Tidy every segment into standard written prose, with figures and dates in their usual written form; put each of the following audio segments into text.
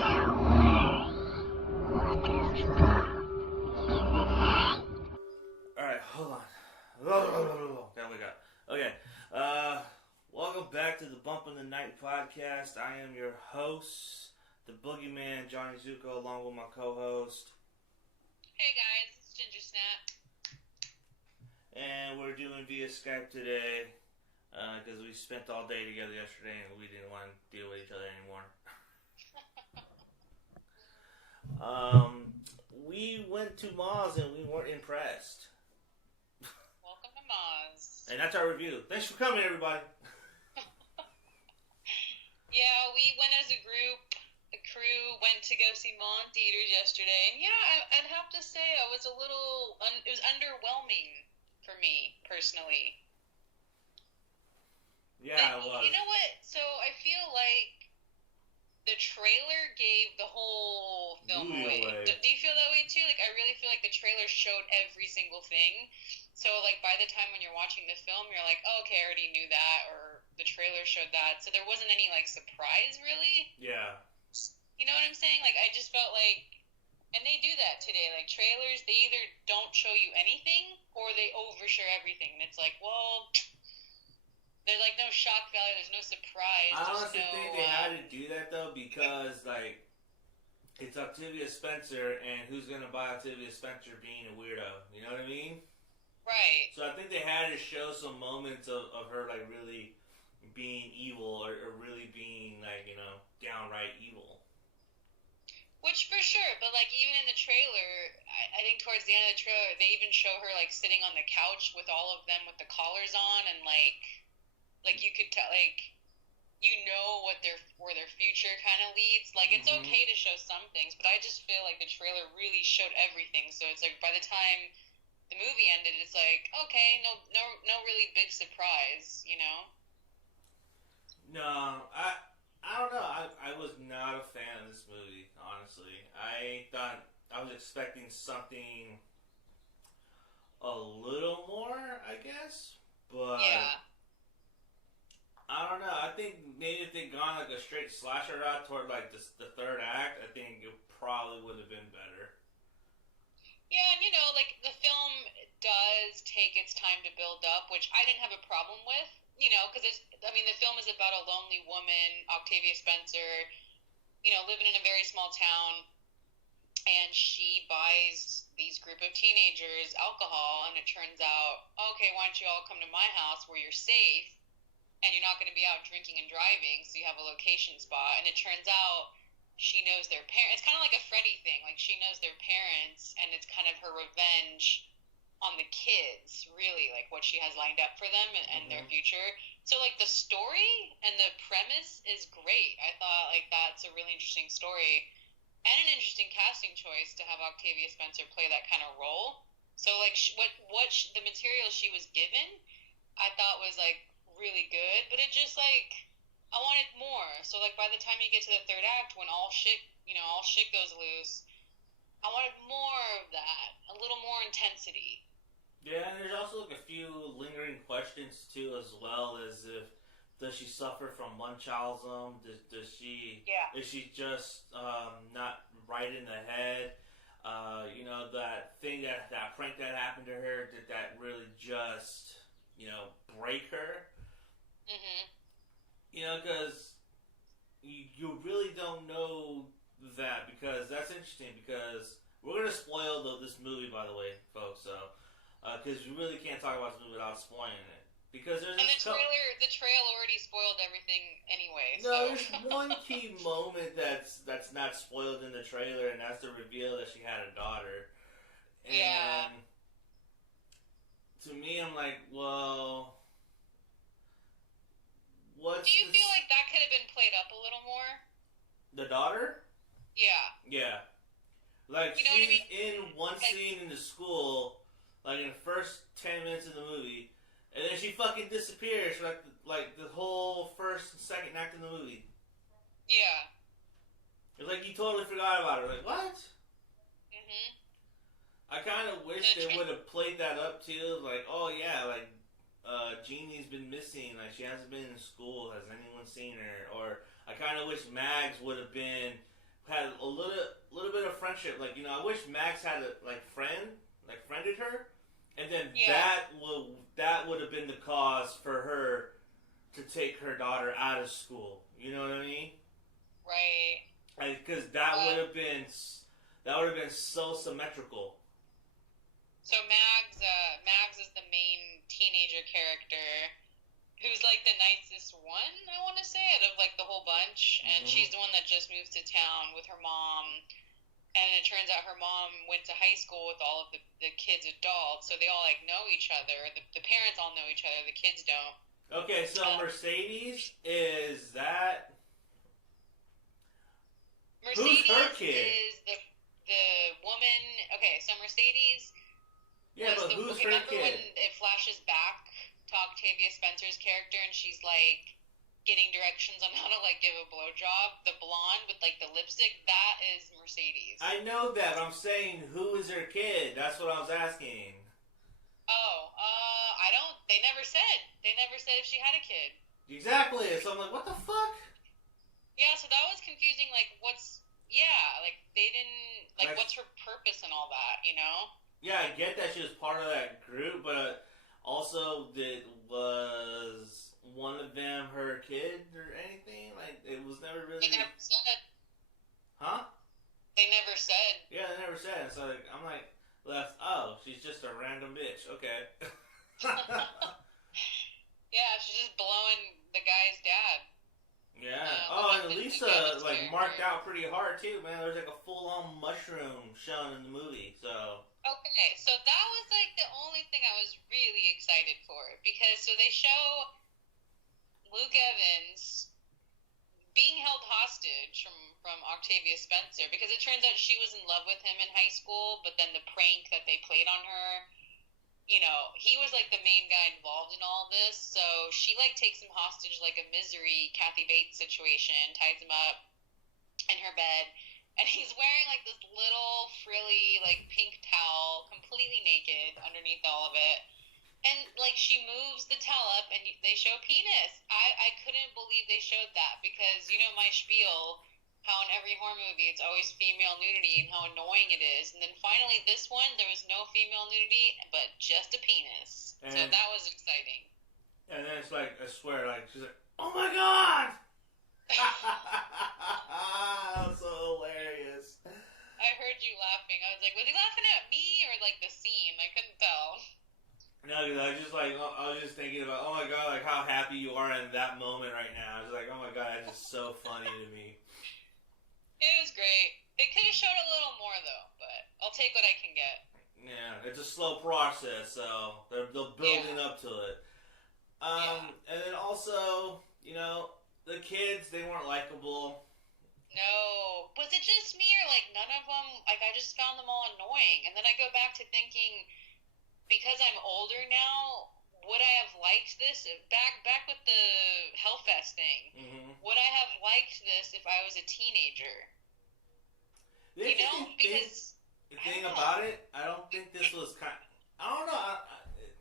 Alright, hold on. There we go. Okay. Welcome back to the Bump in the Night podcast. I am your host, the Boogeyman, Johnny Zuko, along with my co-host. Hey guys, it's Ginger Snap. And we're doing via Skype today, because we spent all day together yesterday and we didn't want to deal with each other anymore. We went to Mizz and we weren't impressed. Welcome to Mizz. And that's our review. Thanks for coming, everybody. Yeah, we went as a group. The crew went to go see Mizz in theaters yesterday, and yeah, I'd have to say I was a little. It was underwhelming for me personally. Yeah, it was. You know what? So I feel like the trailer gave the whole film away. Do you feel that way too? Like, I really feel like the trailer showed every single thing. So, like, by the time when you're watching the film, you're like, oh, okay, I already knew that, or the trailer showed that. So there wasn't any, like, surprise, really. Yeah. You know what I'm saying? Like, I just felt like, and they do that today. Like, trailers, they either don't show you anything, or they overshare everything. And it's like, well, there's, like, no shock value, there's no surprise. I honestly think they had to do that, though, because, like, it's Octavia Spencer, and who's going to buy Octavia Spencer being a weirdo? You know what I mean? Right. So I think they had to show some moments of her, like, really being evil, or really being, like, you know, downright evil. Which, for sure, but, like, even in the trailer, I think towards the end of the trailer, they even show her, like, sitting on the couch with all of them with the collars on, and, like you could tell, like, you know where their future kind of leads. Like, it's okay to show some things, but I just feel like the trailer really showed everything. So it's like, by the time the movie ended, it's like, okay, no really big surprise, you know? No, I don't know. I was not a fan of this movie, honestly. I thought I was expecting something a little more, I guess, but yeah. I don't know. I think maybe if they'd gone like a straight slasher route toward like the third act, I think it probably would have been better. Yeah, and you know, like, the film does take its time to build up, which I didn't have a problem with, you know, because the film is about a lonely woman, Octavia Spencer, you know, living in a very small town, and she buys these group of teenagers alcohol, and it turns out, okay, why don't you all come to my house where you're safe, and you're not going to be out drinking and driving, so you have a location spot. And it turns out she knows their parents. It's kind of like a Freddy thing. Like, she knows their parents, and it's kind of her revenge on the kids, really, like, what she has lined up for them and their future. So, like, the story and the premise is great. I thought, like, that's a really interesting story. And an interesting casting choice to have Octavia Spencer play that kind of role. So, like, the material she was given, I thought was, like, really good, but it just, like, I wanted more. So, like, by the time you get to the third act, when all shit goes loose, I wanted more of that, a little more intensity. Yeah, and there's also like a few lingering questions too, as well, as if does she suffer from Munchausen? Does she? Yeah. Is she just not right in the head? You know, that thing that prank that happened to her, did that really just, you know, break her? You know, because you really don't know that, because that's interesting, because we're going to spoil this movie, by the way, folks, so, because you really can't talk about this movie without spoiling it. Because there's the trail already spoiled everything anyway. No, there's one key moment that's not spoiled in the trailer, and that's the reveal that she had a daughter. And yeah. To me, I'm like, well, do you feel like that could have been played up a little more? The daughter? Yeah. Yeah. Like, you know she's what I mean? in one scene in the school, like in the first 10 minutes of the movie, and then she fucking disappears for like the whole first and second act of the movie. Yeah. It's like you totally forgot about her. Like, what? I kind of wish they would have played that up too. Like, oh yeah, like, Jeannie's been missing. Like, she hasn't been in school. Has anyone seen her? Or I kind of wish Mags would have had a little bit of friendship. Like, you know, I wish Max had a friended her, and then that would have been the cause for her to take her daughter out of school. You know what I mean? Right. Because that would have been so symmetrical. So Mags is the main teenager character, who's like the nicest one, I want to say, out of like the whole bunch. And she's the one that just moved to town with her mom. And it turns out her mom went to high school with all of the kids adults, so they all like know each other. The parents all know each other, the kids don't. Okay, so Mercedes is that? Mercedes who's her kid? Is the woman. Okay, so Mercedes. Yeah, but who's her remember kid? When it flashes back to Octavia Spencer's character and she's like getting directions on how to like give a blowjob? The blonde with like the lipstick, that is Mercedes. I know that, but I'm saying who is her kid? That's what I was asking. I don't. They never said. They never said if she had a kid. Exactly. So I'm like, what the fuck? Yeah. So that was confusing. Like, like they didn't like what's her purpose and all that, you know? Yeah, I get that she was part of that group, but also was one of them her kid or anything? Like, it was never really. They never said. Huh? They never said. Yeah, they never said. So like, I'm like, oh, she's just a random bitch. Okay. Yeah, she's just blowing the guy's dad. Yeah. And Lisa marked out pretty hard too, man. There's like a full-on mushroom shown in the movie, so. Okay, so that was like the only thing I was really excited for, because so they show Luke Evans being held hostage from Octavia Spencer, because it turns out she was in love with him in high school, but then the prank that they played on her, you know, he was like the main guy involved in all this, so she like takes him hostage like a Misery Kathy Bates situation, ties him up in her bed, and he's wearing like this little frilly like pink towel, completely naked underneath all of it. And, like, she moves the towel up, and they show penis. I couldn't believe they showed that, because, you know, my spiel, how in every horror movie it's always female nudity and how annoying it is. And then finally, this one, there was no female nudity, but just a penis. And so that was exciting. And then it's like, I swear, like, she's like, oh my god! That was so hilarious. I heard you laughing. I was like, was he laughing at me or, like, the scene? I couldn't tell. No, I was just thinking about, oh my god, like how happy you are in that moment right now. I was like, oh my god, that's just so funny to me. It was great. They could have showed a little more though, but I'll take what I can get. Yeah, it's a slow process, so they're building up to it. And then also, you know, the kids, they weren't likable. No. Was it just me, or like none of them, like I just found them all annoying, and then I go back to thinking, because I'm older now, would I have liked this back with the Hellfest thing? Mm-hmm. Would I have liked this if I was a teenager? You know, because the thing about it, I don't think this was I don't know.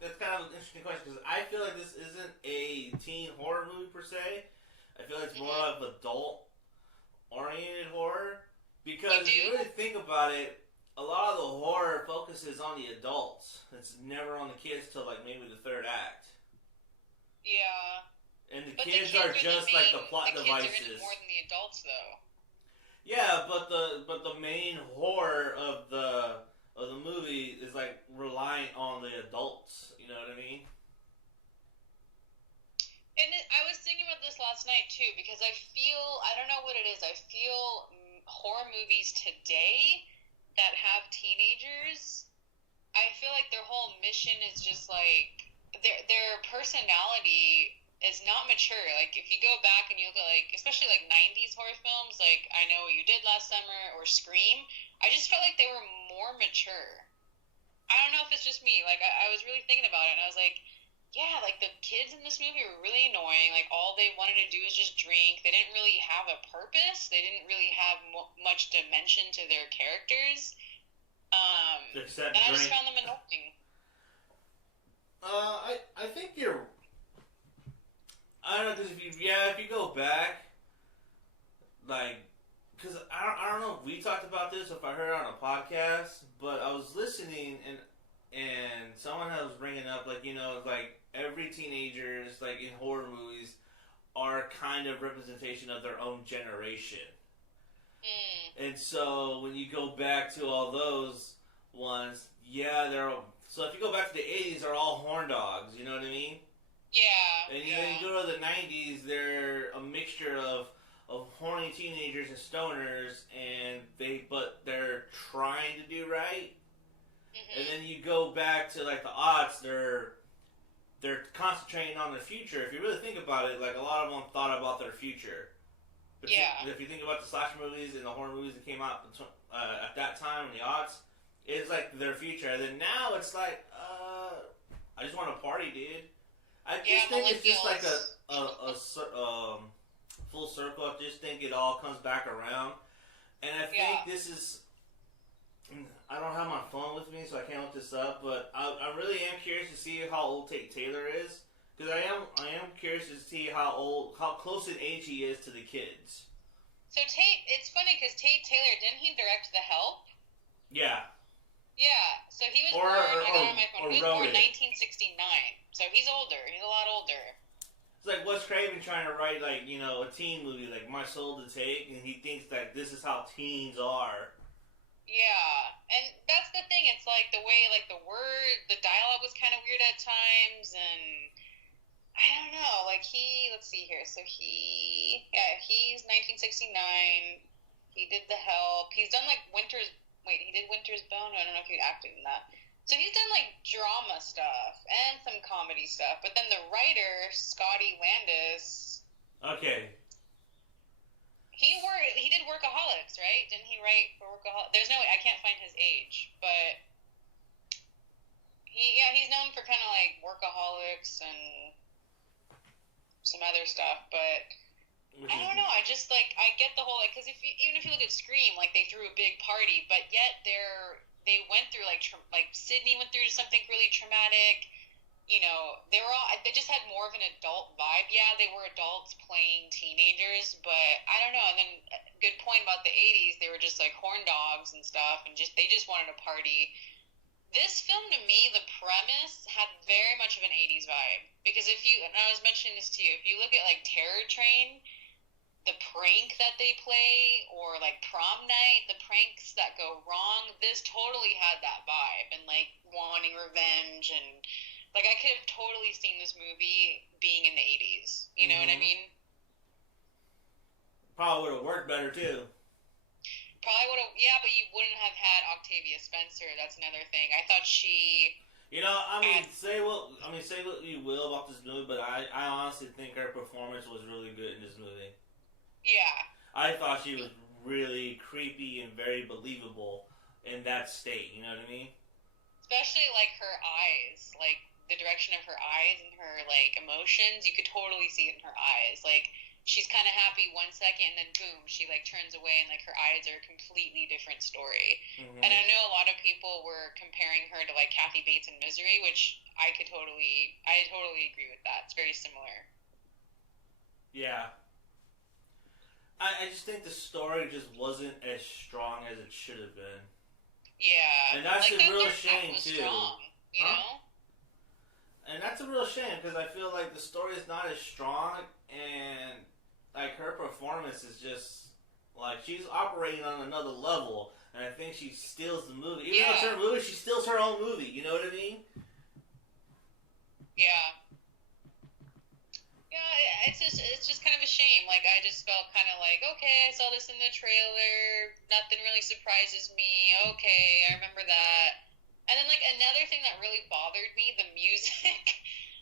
That's kind of an interesting question, because I feel like this isn't a teen horror movie per se. I feel like it's more of adult-oriented horror, because if you really think about it, a lot of the horror focuses on the adults. It's never on the kids till like maybe the third act. Yeah. And the kids are just like the plot devices. The kids are in it more than the adults, though. Yeah, but the main horror of the movie is like reliant on the adults. You know what I mean? And I was thinking about this last night too, because I don't know what it is. I feel horror movies today that have teenagers, I feel like their whole mission is just like their personality is not mature. Like if you go back and you look at like especially like 90s horror films, like I Know What You Did Last Summer or Scream, I just felt like they were more mature. I don't know if it's just me. Like I was really thinking about it, and I was like, yeah, like the kids in this movie were really annoying. Like all they wanted to do was just drink. They didn't really have a purpose. They didn't really have much dimension to their characters. Except and I just found them annoying. I think you're. I don't know, because if you go back, like because I don't know if we talked about this or if I heard it on a podcast, but I was listening and someone was bringing up, like, you know, like every teenagers, like in horror movies, are kind of representation of their own generation. And so when you go back to all those ones, yeah, they're all, so if you go back to the 80s, they're all horn dogs, you know what I mean? Yeah. And then you go to the 90s, they're a mixture of horny teenagers and stoners, but they're trying to do right. And then you go back to like the aughts, they're concentrating on the future. If you really think about it, like a lot of them thought about their future. But if you think about the slasher movies and the horror movies that came out at that time in the aughts, it's like their future. And then now it's like, I just want to party, dude. I just think it's just like a full circle. I just think it all comes back around. And I think this is, I don't have my phone with me, so I can't look this up, but I really am curious to see how old Tate Taylor is. Because I am curious to see how close in age he is to the kids. So Tate, it's funny because Tate Taylor, didn't he direct The Help? Yeah. Yeah, so he was born, I got on my phone, he was born 1969. So he's older, he's a lot older. It's like Wes Craven trying to write, like, you know, a teen movie, like My Soul to Take, and he thinks that this is how teens are. Yeah, and that's the thing, it's like the way, like, the dialogue was kind of weird at times, and I don't know, like, let's see here, so he's 1969, he did The Help, he's done, like, he did Winter's Bone, I don't know if he acted in that. So he's done, like, drama stuff, and some comedy stuff, but then the writer, Scotty Landis... Okay. He did Workaholics, right? Didn't he write for Workaholics? There's no way, I can't find his age, but... he's known for kind of, like, Workaholics and some other stuff, but I don't know. I just, like, I get the whole, like, because even if you look at Scream, like, they threw a big party, but yet they went through, like, Sydney went through something really traumatic. You know, they just had more of an adult vibe. Yeah, they were adults playing teenagers, but I don't know. And then, good point about the 80s, they were just, like, horn dogs and stuff, and they just wanted to party. This film, to me, the premise had very much of an 80s vibe. Because and I was mentioning this to you, if you look at, like, Terror Train, the prank that they play, or, like, Prom Night, the pranks that go wrong, this totally had that vibe, and, like, wanting revenge, and, like, I could have totally seen this movie being in the 80s. You know what I mean? Probably would have worked better, too. Probably would have, yeah, but you wouldn't have had Octavia Spencer. That's another thing. I thought she... You know, say what you will about this movie, but I honestly think her performance was really good in this movie. Yeah. I thought she was really creepy and very believable in that state, you know what I mean? Especially, like, her eyes. Like, the direction of her eyes and her, like, emotions, you could totally see it in her eyes. Like, she's kind of happy 1 second, and then boom, she, like, turns away, and, like, her eyes are a completely different story. And I know a lot of people were comparing her to, like, Kathy Bates in Misery, which I totally agree with that. It's very similar. Yeah. I just think the story just wasn't as strong as it should have been. Yeah. And that's like, a real shame, was too. Strong, you know? And that's a real shame, because I feel like the story is not as strong, and, like, her performance is just, like, she's operating on another level, and I think she steals the movie. Even though it's her movie, she steals her own movie, you know what I mean? Yeah. Yeah, it's just kind of a shame. Like, I just felt kind of like, okay, I saw this in the trailer, nothing really surprises me, okay, I remember that. And then, like, another thing that really bothered me, the music.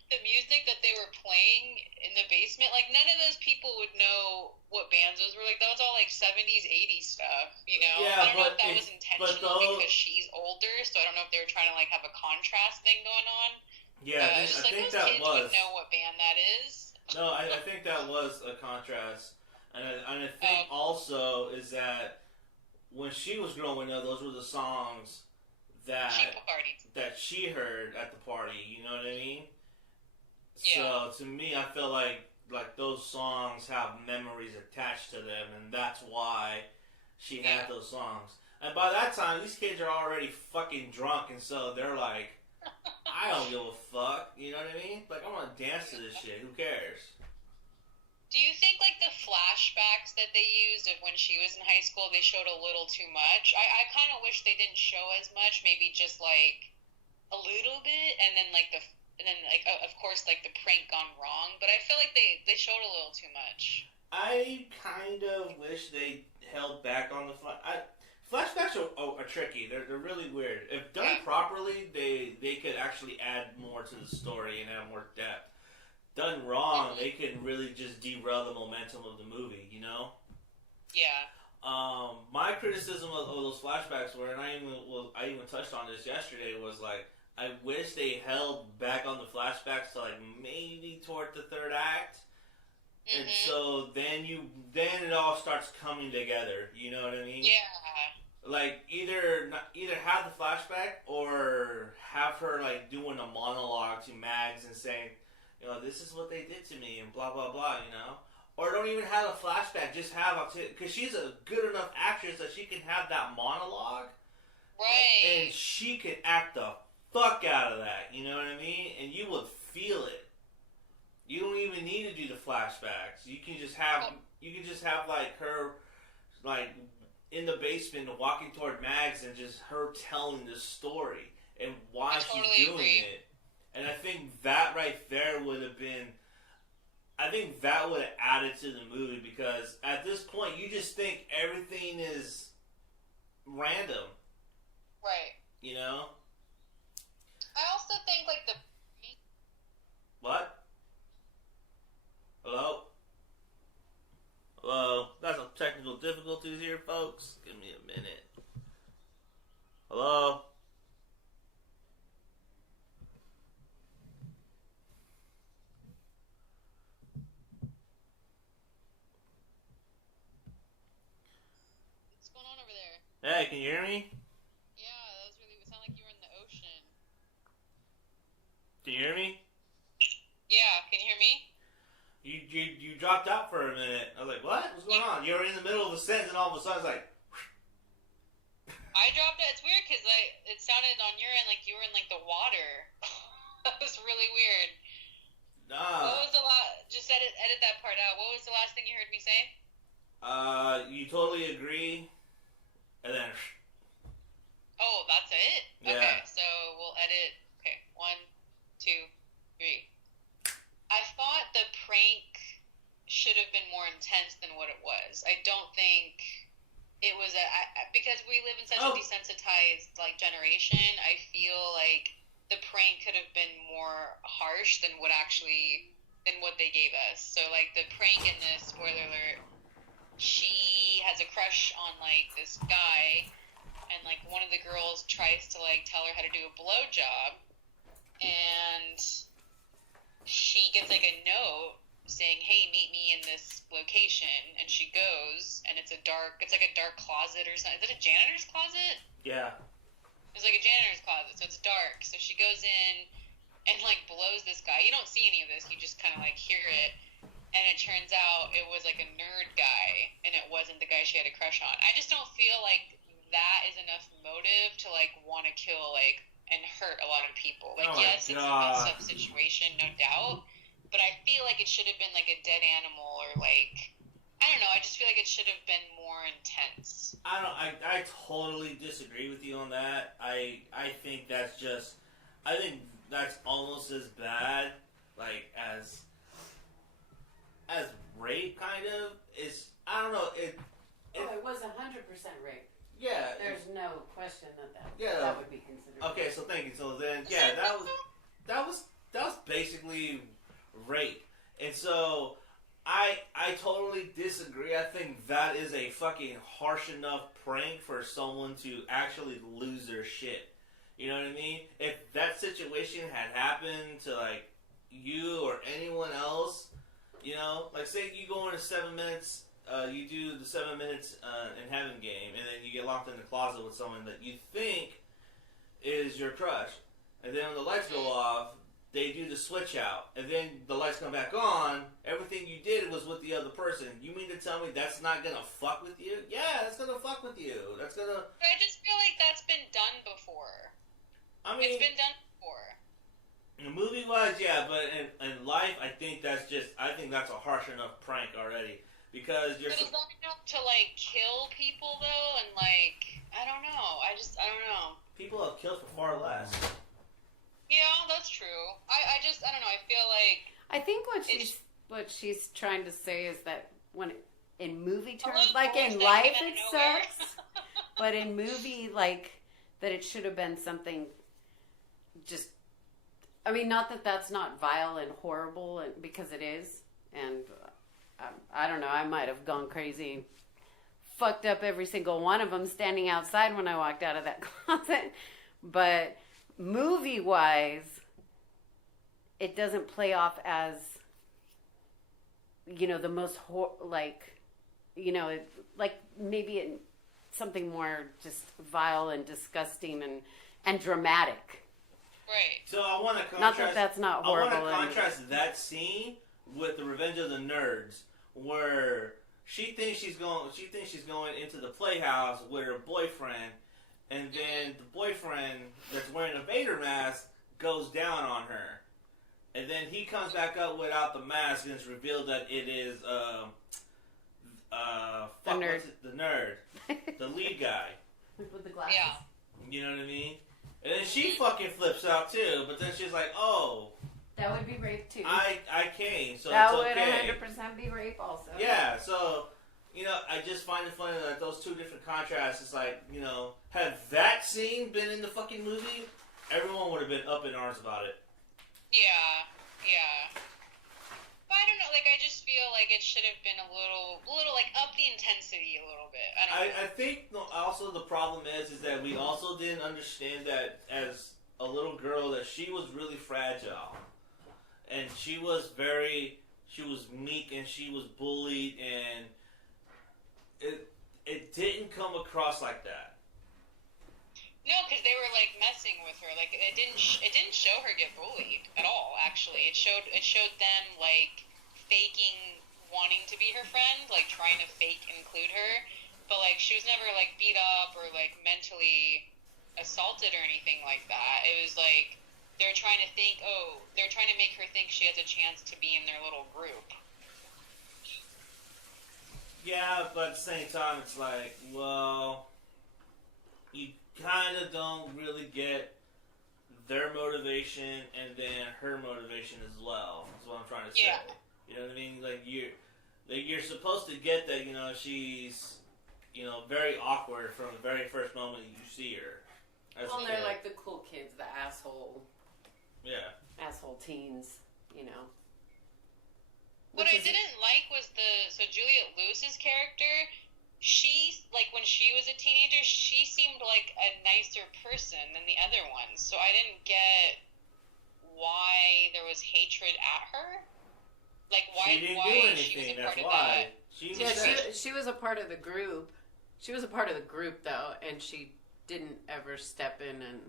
The music that they were playing in the basement, like, none of those people would know what bands those were. Like, that was all, like, 70s, 80s stuff, you know? Yeah, I don't know if that was intentional because she's older, so I don't know if they were trying to, like, have a contrast thing going on. Yeah, I think that was. Would know what band that is. No, I think that was a contrast. And I think also is that when she was growing up, those were the songs that she heard at the party, you know what I mean? Yeah. So to me, I feel like those songs have memories attached to them, and that's why she had those songs. And by that time, these kids are already fucking drunk, and so they're like, I don't give a fuck, you know what I mean? Like, I want to dance to this shit, who cares? Do you think, like, the flashbacks that they used of when she was in high school, they showed a little too much? I kind of wish they didn't show as much, maybe just, like, a little bit, and then, like, of course, like, the prank gone wrong, but I feel like they showed a little too much. I kind of wish they held back on the flashbacks are tricky. They're really weird. If done properly, they could actually add more to the story and add more depth. Done wrong, they can really just derail the momentum of the movie, you know? Yeah. My criticism of those flashbacks were, and I even touched on this yesterday, was like, I wish they held back on the flashbacks to like maybe toward the third act. Mm-hmm. And so then it all starts coming together, you know what I mean? Yeah. Like either have the flashback or have her like doing a monologue to Mags and saying, you know, this is what they did to me and blah blah blah, you know. Or don't even have a flashback, just have because she's a good enough actress that she can have that monologue, right? And she can act the fuck out of that, you know what I mean? And you would feel it. You don't even need to do the flashbacks. You can just have like her like in the basement walking toward Mags and just her telling the story and why she's doing it. And I think that right there would have been, I think that would have added to the movie, because at this point you just think everything is random. Right. You know? I also think like the... What? Hello? Hello? Got some technical difficulties here, folks. Give me a minute. Hello? What's going on over there? Hey, can you hear me? Yeah, that was really... It sounded like you were in the ocean. Can you hear me? Yeah, can you hear me? You dropped out for a minute. I was like, what? What's going on? You were in the middle of a sentence and all of a sudden it's like... I dropped out. It's weird because it sounded on your end like you were in like the water. That was really weird. Nah. What was the last... Just edit that part out. What was the last thing you heard me say? You totally agree. And then... Oh, that's it? Yeah. Okay, so we'll edit... Okay, 1, 2, 3. I thought the prank should have been more intense than what it was. I don't think it was because we live in such a desensitized like generation. I feel like the prank could have been more harsh than what they gave us. So like the prank in this, spoiler alert, she has a crush on like this guy, and like one of the girls tries to like tell her how to do a blowjob, and she gets like a note saying, hey, meet me in this location, and she goes, and it's like a dark closet or something. Is it a janitor's closet? Yeah. It's like a janitor's closet, so it's dark. So she goes in and like blows this guy. You don't see any of this, you just kind of like hear it, and it turns out it was like a nerd guy, and it wasn't the guy she had a crush on. I just don't feel like that is enough motive to like want to kill like and hurt a lot of people. Like, yes, it's a messed up situation, no doubt, but I feel like it should have been like a dead animal, or like, I don't know, I just feel like it should have been more intense. I totally disagree with you on that. I think that's almost as bad, like, as rape, kind of. I don't know, it was 100% rape. Yeah. There's no question that would be considered. Okay, so thank you. So then, yeah, that was basically rape. And so I totally disagree. I think that is a fucking harsh enough prank for someone to actually lose their shit. You know what I mean? If that situation had happened to like you or anyone else, you know, like say you go into 7 minutes. You do the 7 minutes in heaven game, and then you get locked in the closet with someone that you think is your crush. And then when the lights go off, they do the switch out, and then the lights come back on, everything you did was with the other person. You mean to tell me that's not gonna fuck with you? Yeah, it's gonna fuck with you. That's gonna... But I just feel like that's been done before. I mean... It's been done before. Movie-wise, yeah, but in life, I think that's a harsh enough prank already. Because you're... But is that enough to, like, kill people, though? And, like, I don't know. I don't know. People have killed for far less. Yeah, that's true. I don't know. I feel like... I think what she's trying to say is that when in movie terms, like in life it sucks, but in movie, like, that it should have been something just... I mean, not that that's not vile and horrible, because it is, and I don't know, I might have gone crazy, fucked up every single one of them standing outside when I walked out of that closet, but movie-wise, it doesn't play off as, you know, the most, like maybe something more just vile and disgusting and dramatic. Right. So I want to contrast... Not that that's not horrible. I want to contrast that scene with the Revenge of the Nerds, where she thinks she's going into the playhouse with her boyfriend, and then the boyfriend that's wearing a Vader mask goes down on her, and then he comes back up without the mask, and it's revealed that it is the nerd, the lead guy with the glasses. Yeah. You know what I mean? And then she fucking flips out too, but then she's like, "Oh, that would be rape too. I came, so that it's would okay." 100% be rape also. Yeah, so you know, I just find it funny that those two different contrasts. It's like, you know, had that scene been in the fucking movie, everyone would have been up in arms about it. Yeah. But I don't know, like, I just feel like it should have been a little like, up the intensity a little bit. I don't know. I think also the problem is that we also didn't understand that as a little girl that she was really fragile. And she was meek and she was bullied, and it didn't come across like that. No, because they were like messing with her. Like it didn't show her get bullied at all. Actually, it showed them like faking wanting to be her friend, like trying to fake include her. But like she was never like beat up or like mentally assaulted or anything like that. It was like they're trying to make her think she has a chance to be in their little group. Yeah, but at the same time, it's like, well, you kind of don't really get their motivation and then her motivation as well. That's what I'm trying to say. Yeah. You know what I mean? Like you're supposed to get that. You know, she's, you know, very awkward from the very first moment you see her. Well, they're like the cool kids, the asshole. Yeah. Asshole teens, you know. What I didn't like was Juliette Lewis's character. She, like, when she was a teenager, she seemed like a nicer person than the other ones. So I didn't get why there was hatred at her. Like, why she was a part of that. She was a part of the group. She was a part of the group, though, and she didn't ever step in and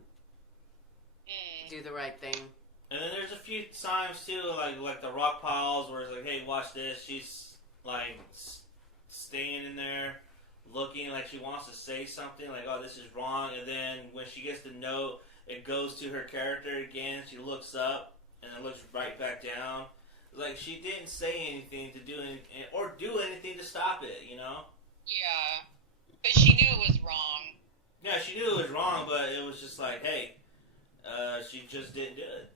do the right thing. And then there's a few times, too, like the rock piles where it's like, hey, watch this. She's, like, staying in there, looking like she wants to say something, like, oh, this is wrong. And then when she gets the note, it goes to her character again. She looks up, and it looks right back down. Like, she didn't say anything to do anything, or do anything to stop it, you know? Yeah. But she knew it was wrong. Yeah, she knew it was wrong, but it was just like, hey, she just didn't do it.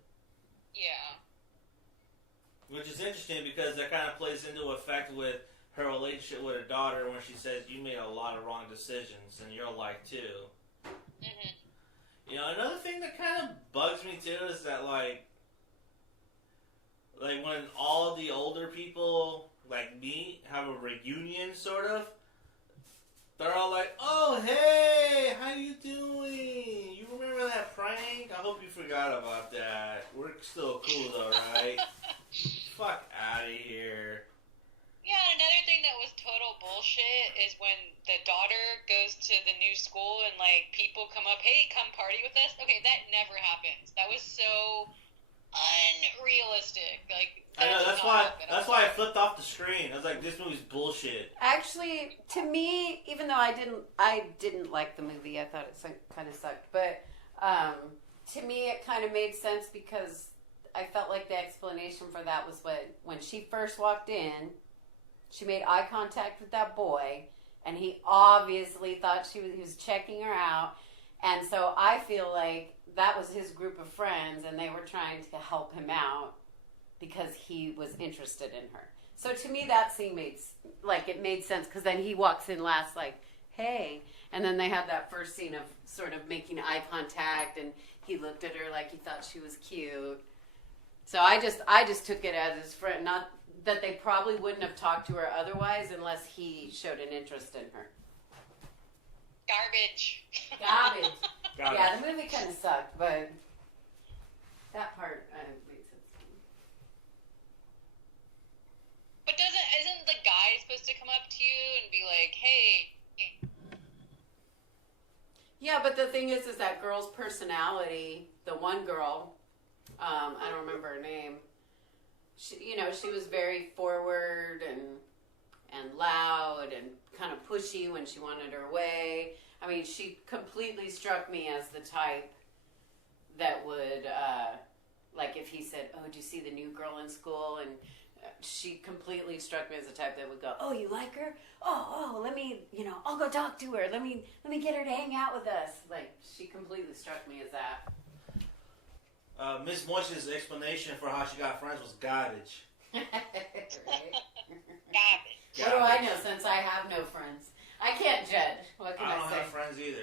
Yeah. Which is interesting because that kind of plays into effect with her relationship with her daughter when she says, you made a lot of wrong decisions in your life, too. Mm-hmm. You know, another thing that kind of bugs me, too, is that, like when all the older people, like me, have a reunion, sort of, they're all like, oh, hey, how you doing? You remember that prank? I hope you forgot about that. We're still cool, though, right? Fuck out of here. Yeah, another thing that was total bullshit is when the daughter goes to the new school and, like, people come up, hey, come party with us. Okay, that never happens. That was so unrealistic. Like, I know, that's why I flipped off the screen. I was like, this movie's bullshit. Actually, to me, even though I didn't like the movie, I thought it kind of sucked. But to me, it kind of made sense because I felt like the explanation for that was when she first walked in, she made eye contact with that boy, and he obviously thought he was checking her out, and so I feel like that was his group of friends, and they were trying to help him out because he was interested in her. So to me, that scene made sense, because then he walks in last like, hey, and then they had that first scene of sort of making eye contact, and he looked at her like he thought she was cute. So I just took it as his friend, not that they probably wouldn't have talked to her otherwise unless he showed an interest in her. Garbage. Yeah, the movie kind of sucked, but that part made sense to me. But isn't the guy supposed to come up to you and be like, hey? Yeah, but the thing is that girl's personality, the one girl, I don't remember her name. She was very forward and loud and kind of pushy when she wanted her way. I mean, she completely struck me as the type that would, like if he said, oh, do you see the new girl in school? And she completely struck me as the type that would go, oh, you like her? Oh, let me, I'll go talk to her. Let me get her to hang out with us. Like, she completely struck me as that. Mizz Moist's explanation for how she got friends was garbage. Right? Garbage. What do I know since I have no friends? I can't judge. What can I don't say? have friends either.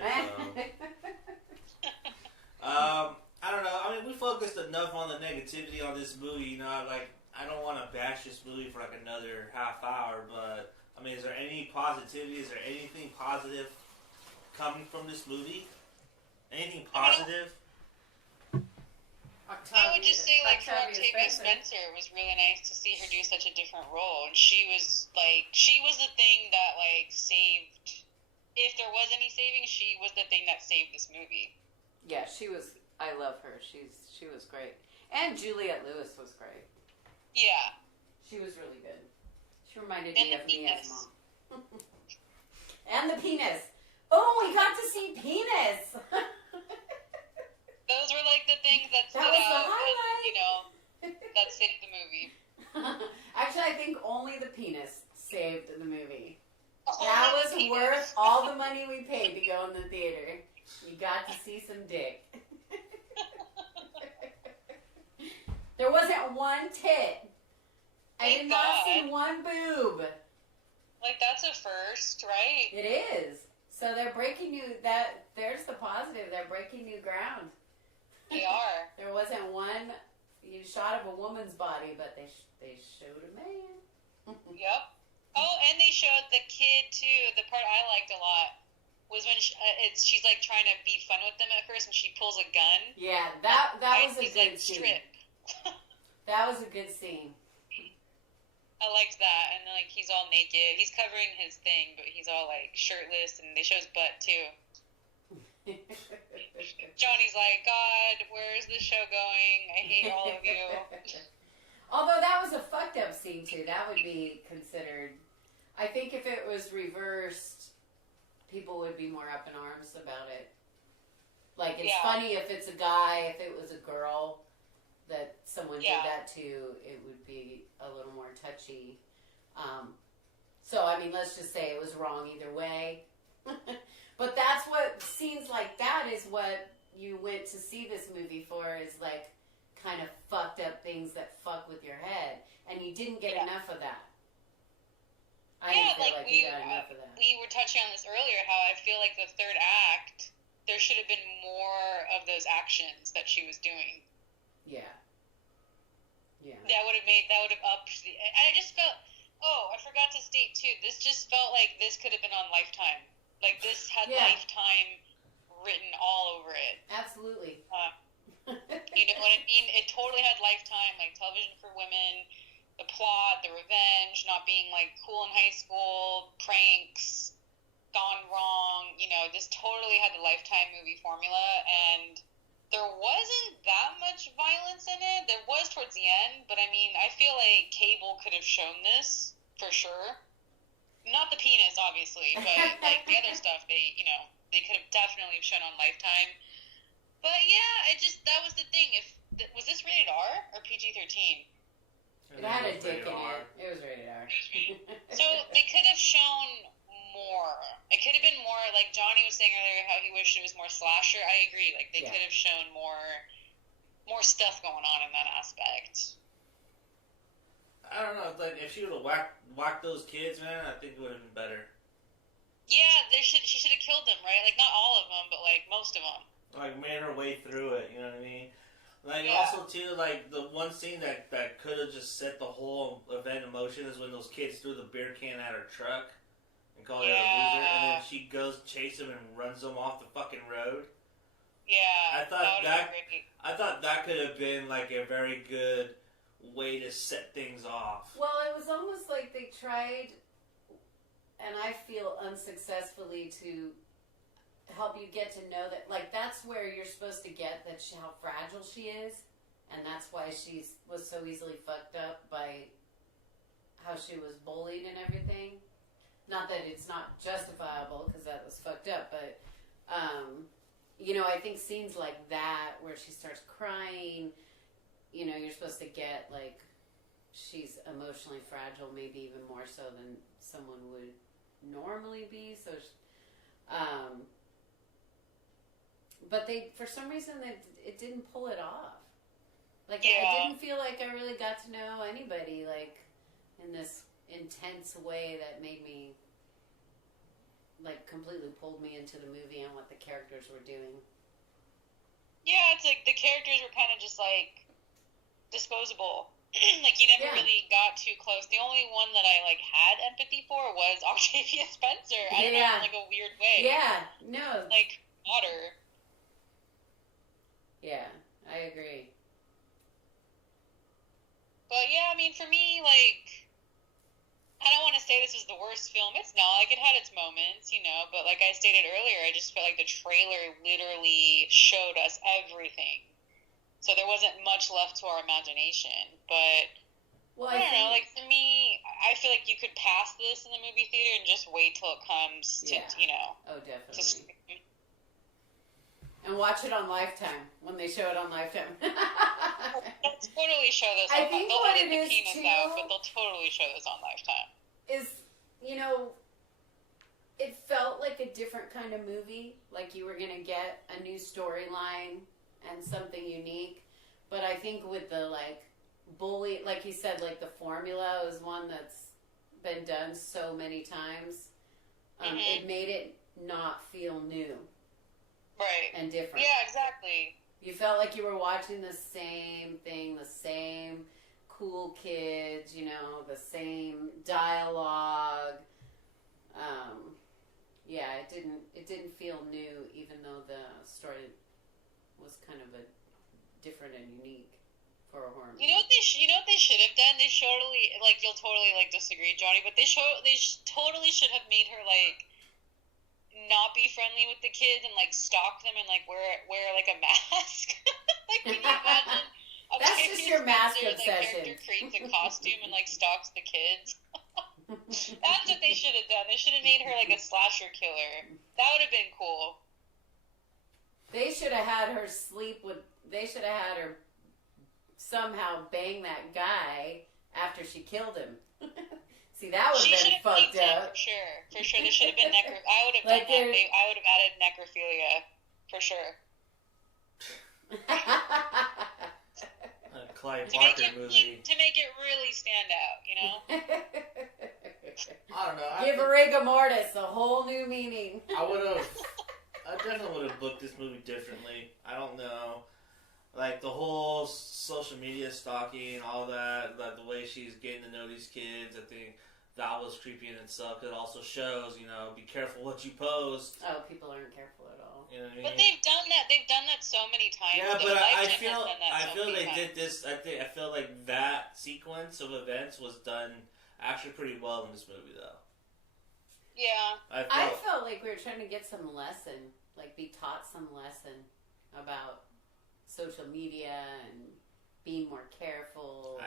So. I don't know. I mean, we focused enough on the negativity on this movie. I don't want to bash this movie for like another half hour, but I mean, is there any positivity? Is there anything positive coming from this movie? Anything positive? I would just say, for Octavia Spencer, it was really nice to see her do such a different role. And she was the thing that, saved, if there was any saving, she was the thing that saved this movie. Yeah, I love her. She was great. And Juliette Lewis was great. Yeah. She was really good. She reminded me of me as mom. And the penis. Oh, we got to see penis! Those were the things that stood out and, that saved the movie. Actually, I think only the penis saved the movie. That was worth all the money we paid to go in the theater. You got to see some dick. There wasn't one tit. I did not see one boob. That's a first, right? It is. So they're breaking there's the positive. They're breaking new ground. They are. There wasn't one shot of a woman's body, but they showed a man. Yep. Oh, and they showed the kid too. The part I liked a lot was when she's trying to be fun with them at first, and she pulls a gun. Yeah, that was a good scene. Strip. That was a good scene. I liked that, and he's all naked. He's covering his thing, but he's all shirtless, and they show his butt too. Johnny's like, God, where's the show going? I hate all of you. Although that was a fucked up scene too. That would be considered. I think if it was reversed, people would be more up in arms about it. It's funny if it's a guy. If it was a girl that someone did that to, it would be a little more touchy. So I mean, let's just say it was wrong either way. But that's what scenes like that is what you went to see this movie for, is kind of fucked up things that fuck with your head, and you didn't get enough of that. I didn't feel like you got enough of that. We were touching on this earlier, how I feel like the third act, there should have been more of those actions that she was doing. Yeah. Yeah. That would have upped the. And I just felt. Oh, I forgot to state too. This just felt like this could have been on Lifetime. This had Lifetime written all over it. Absolutely. You know what I mean? It totally had Lifetime, television for women, the plot, the revenge, not being cool in high school, pranks, gone wrong. This totally had the Lifetime movie formula, and there wasn't that much violence in it. There was towards the end, but I mean, I feel like Cable could have shown this for sure. Not the penis, obviously, but like the other stuff, they could have definitely shown on Lifetime. But yeah, that was the thing. Was this rated R or PG-13? It had a dick in it. It was rated R. So they could have shown more. It could have been more, like Johnny was saying earlier, how he wished it was more slasher. I agree. Like they could have shown more stuff going on in that aspect. I don't know. Like if she would have whacked those kids, man, I think it would have been better. Yeah, she should have killed them, right? Like not all of them, but like most of them. Like made her way through it. You know what I mean? Like also too, like the one scene that could have just set the whole event in motion is when those kids threw the beer can at her truck. And call her a loser, and then she goes chase him and runs him off the fucking road. Yeah, I thought that could have been like a very good way to set things off. Well, it was almost like they tried, and I feel unsuccessfully, to help you get to know that, like that's where you're supposed to get that how fragile she is, and that's why she was so easily fucked up by how she was bullied and everything. Not that it's not justifiable, because that was fucked up, but, I think scenes like that, where she starts crying, you're supposed to get, like, she's emotionally fragile, maybe even more so than someone would normally be, so, but for some reason, it didn't pull it off. Like, I didn't feel like I really got to know anybody, like, in this intense way that made me, like, completely pulled me into the movie and what the characters were doing. Yeah, it's like the characters were kind of just, like, disposable. Like, you never really got too close. The only one that I, like, had empathy for was Octavia Spencer. I don't know, in, like, a weird way. Yeah, no. Like, water. Yeah, I agree. But yeah, I mean, for me, like, I don't want to say this is the worst film. It's not. Like, it had its moments, but like I stated earlier, I just felt like the trailer literally showed us everything. So there wasn't much left to our imagination. But, I don't know, like, for me, I feel like you could pass this in the movie theater and just wait till it comes to, Oh, definitely. And watch it on Lifetime, when they show it on Lifetime. They'll totally show this. I think they'll what edit it the is, penis too, out, but they'll totally show this on Lifetime. Is, it felt like a different kind of movie. Like you were going to get a new storyline and something unique. But I think with the, like, bully, like you said, like the formula is one that's been done so many times. It made it not feel new. Right. And different. Yeah, exactly. You felt like you were watching the same thing, the same cool kids, the same dialogue. It didn't feel new, even though the story was kind of different and unique for a horror movie. You know what they should have done? They totally, like, you'll totally, like, disagree, Johnny, but they totally should have made her, like, not be friendly with the kids and, like, stalk them and, like, wear like a mask. Like, can you imagine? That's just your mask obsession. Like, character creates a costume and, like, stalks the kids. That's what they should have done. They should have made her like a slasher killer. That would have been cool. They should have had her They should have had her somehow bang that guy after she killed him. See, that would have been fucked up. For sure. There should have been I would have done that. I would have added necrophilia, for sure. Clive Barker movie. To make it really stand out, I don't know. Give rigor mortis a whole new meaning. I definitely would have booked this movie differently. I don't know. Like, the whole social media stalking, all that, like the way she's getting to know these kids, I think that was creepy in itself. It also shows, be careful what you post. Oh, people aren't careful at all. You know what I mean? But they've done that. They've done that so many times. Yeah, but I feel they did this. I feel like that sequence of events was done actually pretty well in this movie, though. Yeah. I felt like we were trying to get some lesson, like be taught some lesson about social media and being more careful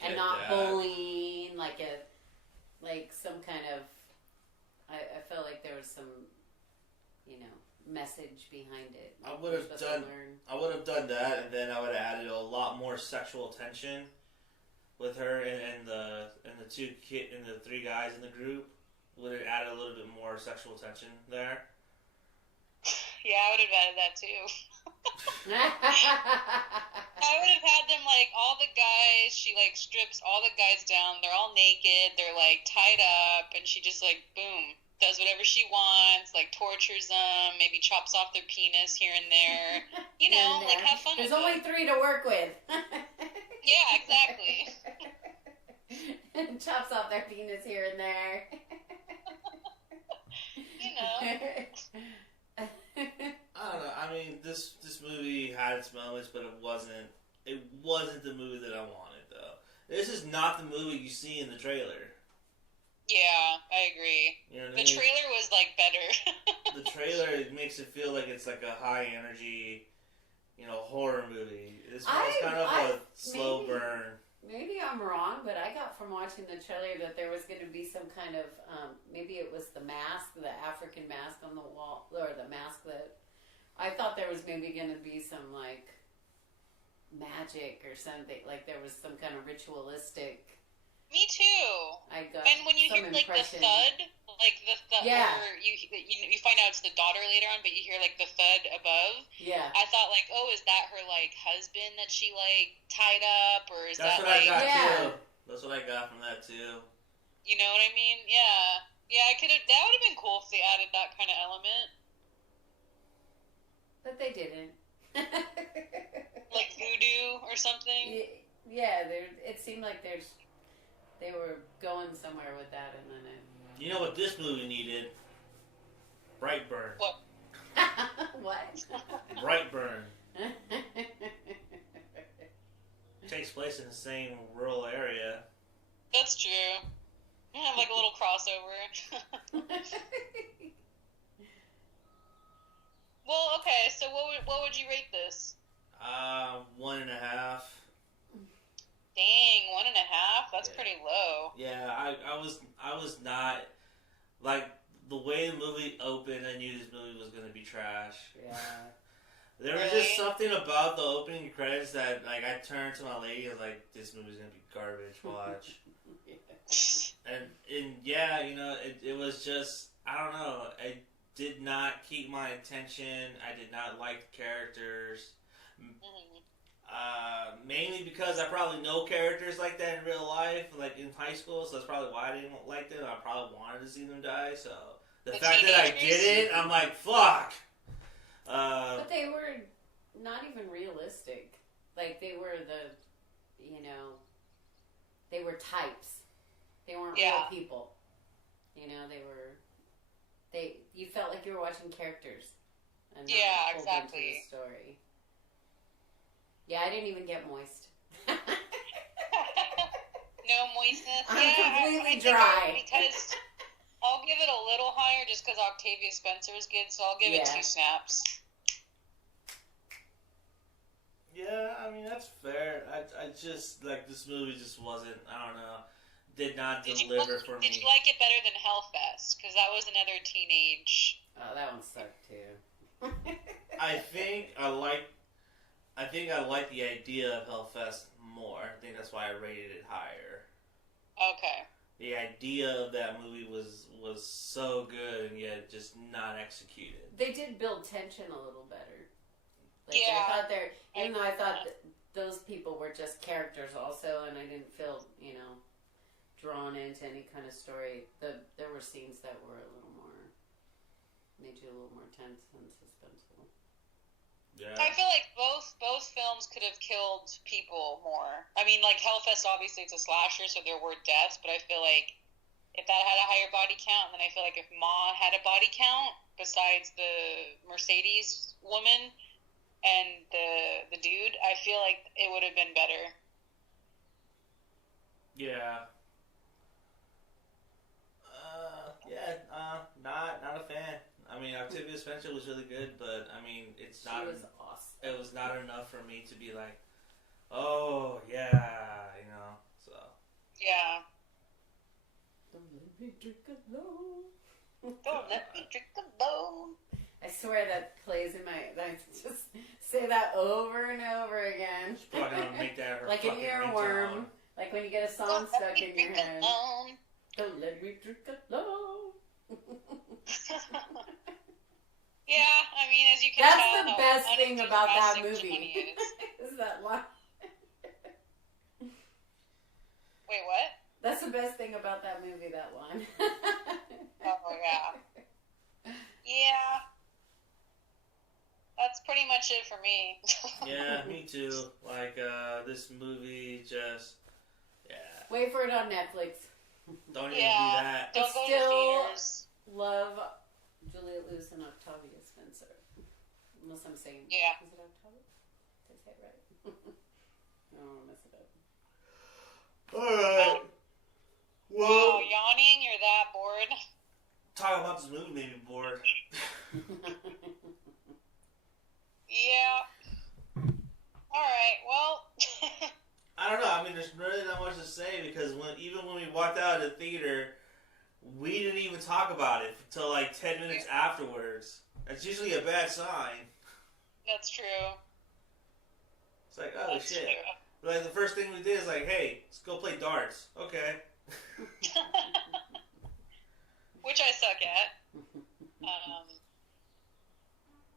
and get not that. bullying, like some kind of. I felt like there was some, message behind it. I would have done that, and then I would have added a lot more sexual tension with her and the three guys in the group. Would have added a little bit more sexual tension there. Yeah, I would have added that too. I would have had them all the guys. She strips all the guys down. They're all naked. They're tied up, and she just boom, does whatever she wants. Tortures them. Maybe chops off their penis here and there. Have fun. There's only 3 to work with. Yeah, exactly. Chops off their penis here and there. I don't know. I mean, this movie had its moments, but it wasn't the movie that I wanted, though. This is not the movie you see in the trailer. Yeah, I agree. You know what the I mean? trailer was better. The trailer makes it feel like it's a high energy, horror movie. This one's kind of a slow burn. Maybe I'm wrong, but I got from watching the trailer that there was going to be some kind of, maybe it was the mask, the African mask on the wall, or the mask that, I thought there was maybe going to be some, magic or something, there was some kind of ritualistic. Me too. I got and when you hear the thud, yeah, or you find out it's the daughter later on, but you hear the thud above. Yeah. I thought is that her husband that she tied up, or is That's that what I got yeah. too. That's what I got from that too. You know what I mean? Yeah. Yeah, I could have. That would have been cool if they added that kind of element. But they didn't. Like voodoo or something. Yeah, it seemed like they were going somewhere with that, and then it. You know what this movie needed? Brightburn. What? What? Brightburn. Takes place in the same rural area. That's true. Yeah, a little crossover. Well, okay. So what would you rate this? 1.5. Dang, 1.5? That's pretty low. Yeah, I was not the way the movie opened. I knew this movie was gonna be trash. Yeah. There was just something about the opening credits that I turned to my lady and was like, "This movie's gonna be garbage. Watch." and yeah, it was just I don't know. It did not keep my attention. I did not like the characters. Mainly because I probably know characters like that in real life, in high school, so that's probably why I didn't like them. I probably wanted to see them die, so the fact that I didn't, I'm like, fuck! But they were not even realistic. They were they were types. They weren't real people. You felt like you were watching characters. And not pulled exactly. into the story. Yeah, I didn't even get moist. No moistness. I'm completely dry. Because I'll give it a little higher just because Octavia Spencer is good, so I'll give it 2 snaps. Yeah, I mean, that's fair. I just, this movie just wasn't, I don't know, did not deliver for me. Did you like it better than Hellfest? Because that was another teenage... Oh, that one sucked, too. I think I like the idea of Hellfest more. I think that's why I rated it higher. Okay. The idea of that movie was so good, and yet just not executed. They did build tension a little better. I thought that those people were just characters also, and I didn't feel, drawn into any kind of story. There were scenes that were a little more, made you a little more tense and suspenseful. Yeah. I feel like both films could have killed people more. I mean, Hellfest, obviously it's a slasher, so there were deaths, but I feel like if that had a higher body count, then I feel like if Ma had a body count, besides the Mercedes woman and the dude, I feel like it would have been better. Yeah. Not a fan. I I mean, Octavia Spencer was really good, but I mean, it's not. She was awesome. It was not enough for me to be like, oh yeah, you know. So. Yeah. Don't let me drink alone. Don't let me drink alone. I swear that plays in my. I just say that over and over again. She's probably gonna make that her like an fucking earworm. ringtone. Like when you get a song Don't stuck let me in your drink head. alone. Don't let me drink alone. Yeah, I mean, as you can That's tell, the how best thing about that unenthusiastic movie. Johnny is. Is that line? Wait, what? That's the best thing about that movie. That line. Oh yeah. Yeah. That's pretty much it for me. Yeah, me too. Like, this movie just, yeah. Wait for it on Netflix. Don't even Yeah. do that. Don't go Still- to theaters. Love Juliet Lewis and Octavia Spencer. Unless I'm saying. Yeah. Is it Octavia? Did I say it right? I don't want to mess it up. Alright. Wow, Well, yawning? You're that bored? talking about this movie made me bored. Yeah. Alright, well. I don't know. I mean, there's really not much to say because even when we walked out of the theater, we didn't even talk about it until like 10 minutes afterwards. That's usually a bad sign. That's true. It's like, oh That's shit. true. Like the first thing we did is like, hey, let's go play darts. Okay. Which I suck at.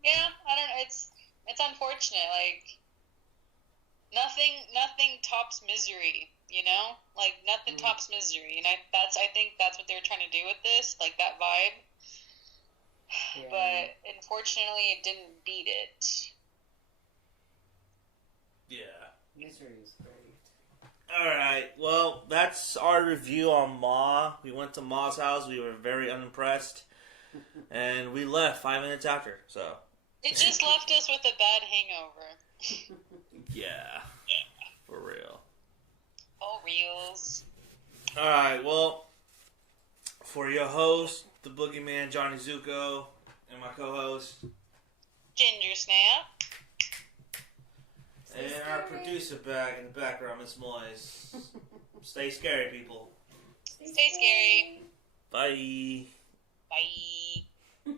Yeah, I don't know. It's unfortunate. Like nothing tops Misery. You know, like nothing tops Misery, and I think that's what they're trying to do with this, like that vibe. Yeah. But unfortunately, it didn't beat it. Yeah. Misery is great. Alright, well, that's our review on Ma. We went to Ma's house. We were very unimpressed. And we left 5 minutes after, so. It just left us with a bad hangover. Yeah. For real. Oh, reels. Alright, well, for your host, the Boogeyman, Johnny Zuko, and my co-host, Ginger Snap. and our producer back in the background, Mizz Moist. Stay scary, people. Stay scary. Bye. Bye.